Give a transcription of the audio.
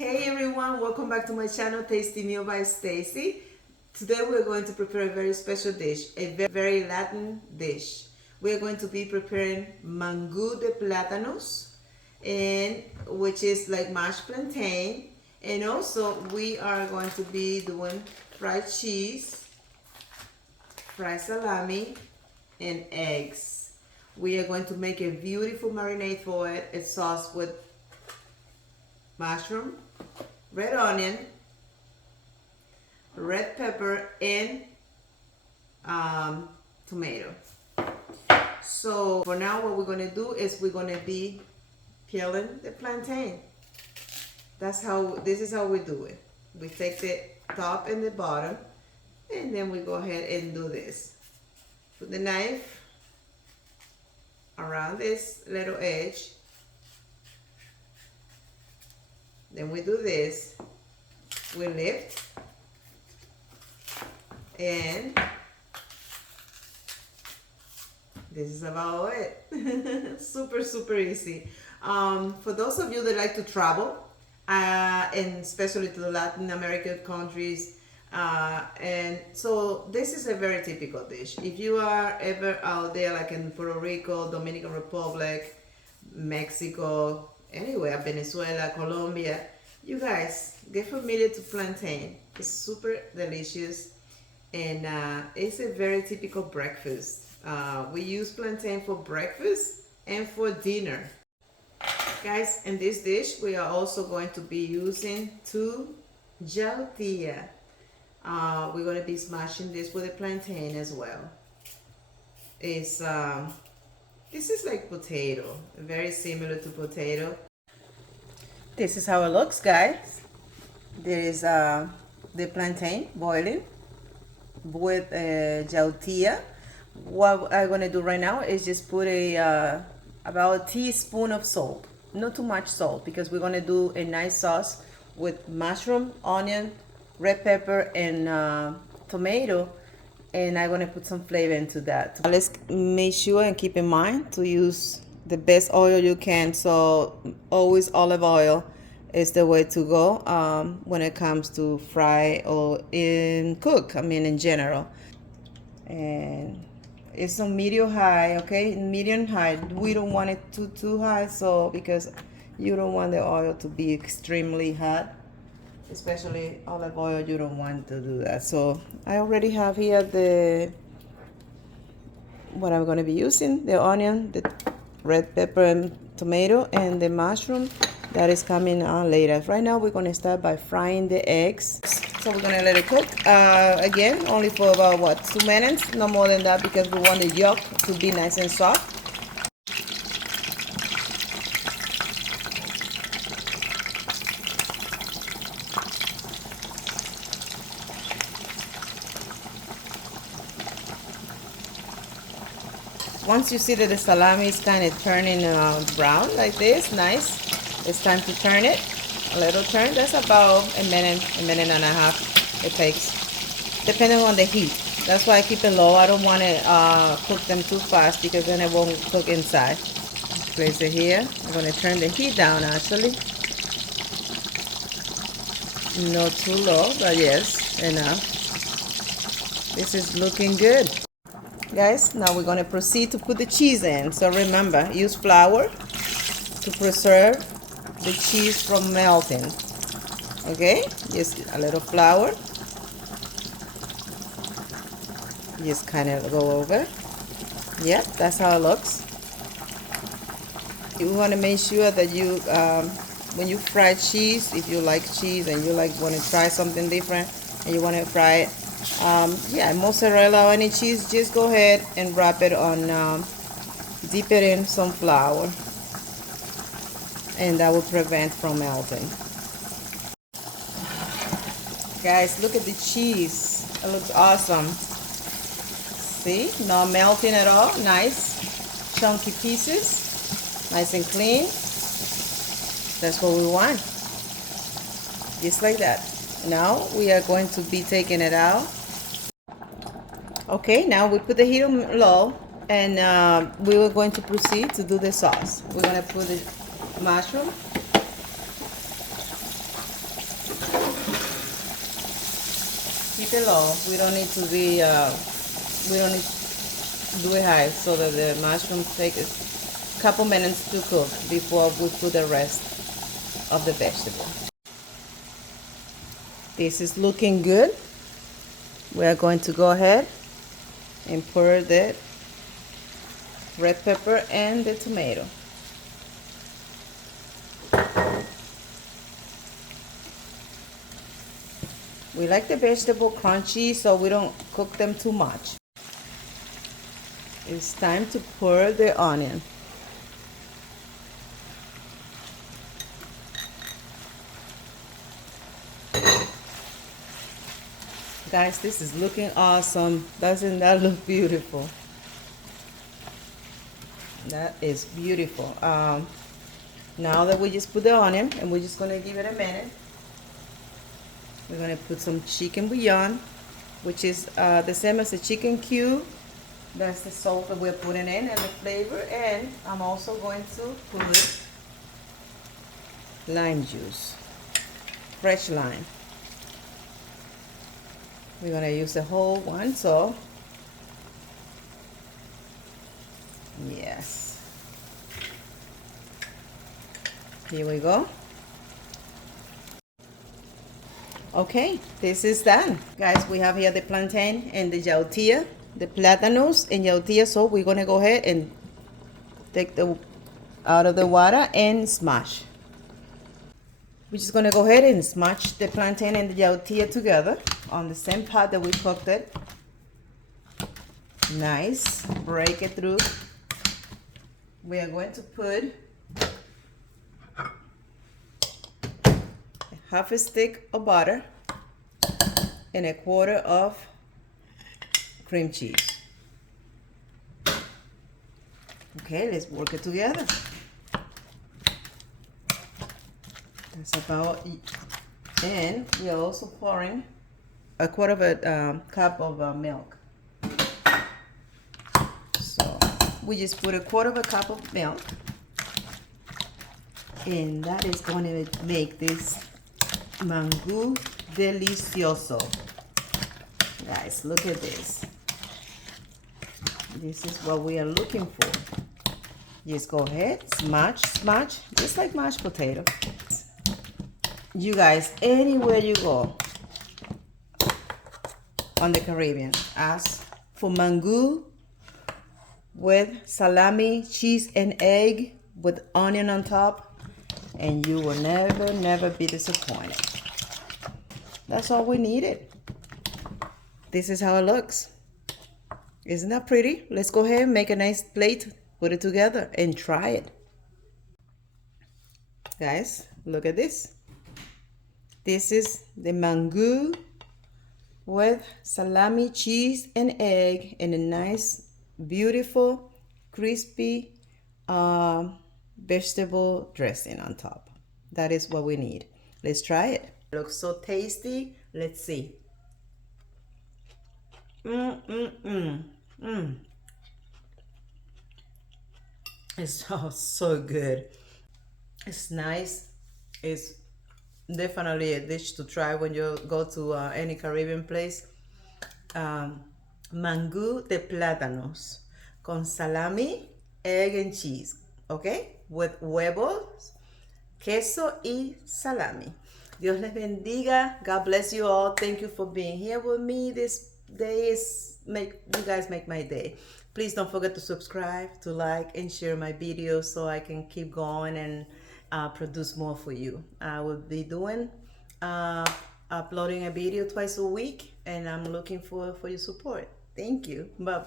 Hey everyone, welcome back to my channel, Tasty Meal by Stacy. Today we're going to prepare a very special dish, a very Latin dish. We're going to be preparing Mangu de Plátanos, and which is like mashed plantain. And also we are going to be doing fried cheese, fried salami, and eggs. We are going to make a beautiful marinade for it, a sauce with mushroom, red onion, red pepper, and tomato. So for now, what we're gonna do is we're gonna be peeling the plantain. This is how we do it. We take the top and the bottom, and then we go ahead and do this. Put the knife around this little edge. Then we do this, we lift, and this is about it. super easy. For those of you that like to travel, and especially to the Latin American countries, and so this is a very typical dish. If you are ever out there like in Puerto Rico, Dominican Republic, Mexico, anywhere, Venezuela, Colombia, you guys get familiar to plantain. It's super delicious, and it's a very typical breakfast. We use plantain for breakfast and for dinner. Guys, in this dish we are also going to be using 2 tortillas. We're going to be smashing this with a plantain as well. This is like potato, very similar to potato. This is how it looks, guys. There is the plantain boiling with a tortilla. What I'm gonna do right now is just put about a teaspoon of salt, not too much salt, because we're gonna do a nice sauce with mushroom, onion, red pepper, and tomato. And I'm gonna put some flavor into that. Let's make sure and keep in mind to use the best oil you can. So always olive oil is the way to go when it comes to fry or cook. I mean, in general. And it's on medium high, okay? Medium high. We don't want it too high, so because you don't want the oil to be extremely hot. Especially olive oil, you don't want to do that. So I already have here what I'm going to be using: the onion, the red pepper and tomato, and the mushroom that is coming on later. Right now we're going to start by frying the eggs. So we're going to let it cook again, only for about 2 minutes, no more than that, because we want the yolk to be nice and soft. Once you see that the salami is kind of turning brown like this, nice, it's time to turn it. A little turn. That's about a minute and a half it takes, depending on the heat. That's why I keep it low. I don't want to cook them too fast, because then it won't cook inside. Place it here. I'm going to turn the heat down, actually. Not too low, but yes, enough. This is looking good. Guys, now we're going to proceed to put the cheese in. So remember, use flour to preserve the cheese from melting. Okay, just a little flour. Just kind of go over. Yep, that's how it looks. You want to make sure that you, when you fry cheese, if you like cheese and you want to try something different and you want to fry it, yeah, mozzarella or any cheese, just go ahead and wrap it on, dip it in some flour, and that will prevent from melting. Guys, look at the cheese. It looks awesome. See, not melting at all. Nice chunky pieces, nice and clean. That's what we want, just like that. Now we are going to be taking it out. Okay, now we put the heat on low, and we were going to proceed to do the sauce. We're going to put the mushroom, keep it low. We don't need to be, we don't need to do it high so that the mushrooms take a couple minutes to cook before we put the rest of the vegetable. This is looking good. We are going to go ahead and pour the red pepper and the tomato. We like the vegetable crunchy, so we don't cook them too much. It's time to pour the onion. Guys, this is looking awesome. Doesn't that look beautiful? That is beautiful. Now that we just put the onion, and we're just gonna give it a minute. We're gonna put some chicken bouillon, which is the same as the chicken cube. That's the salt that we're putting in and the flavor. And I'm also going to put lime juice, fresh lime. We're gonna use the whole one, so yes. Here we go. Okay, this is done. Guys, we have here the plantain and the yautía, the plátanos and yautía. So we're gonna go ahead and take the out of the water and smash. We're just gonna go ahead and smash the plantain and the yautía together on the same pot that we cooked it. Nice, break it through. We are going to put half a stick of butter and a quarter of cream cheese. Okay, let's work it together. That's about it. And we are also pouring a quarter of a cup of milk. So we just put a quarter of a cup of milk, and that is going to make this mangu delicioso. Guys, look at this. This is what we are looking for. Just go ahead, smash, just like mashed potato. You guys, anywhere you go on the Caribbean, ask for mangu with salami, cheese, and egg with onion on top, and you will never be disappointed. That's all we needed. This is how it looks. Isn't that pretty? Let's go ahead and make a nice plate, put it together, and try it. Guys, look at this. This is the mangu with salami, cheese, and egg, and a nice, beautiful, crispy vegetable dressing on top. That is what we need. Let's try it. It looks so tasty. Let's see. It's so good. It's nice. It's definitely a dish to try when you go to any Caribbean place. Mangu de Plátanos con salami, egg, and cheese. Okay, with huevos, queso y salami. Dios les bendiga. God bless you all. Thank you for being here with me. This day you guys make my day. Please don't forget to subscribe, to like, and share my videos so I can keep going and produce more for you. I will be doing uploading a video twice a week, and I'm looking for your support. Thank you. Bye-bye.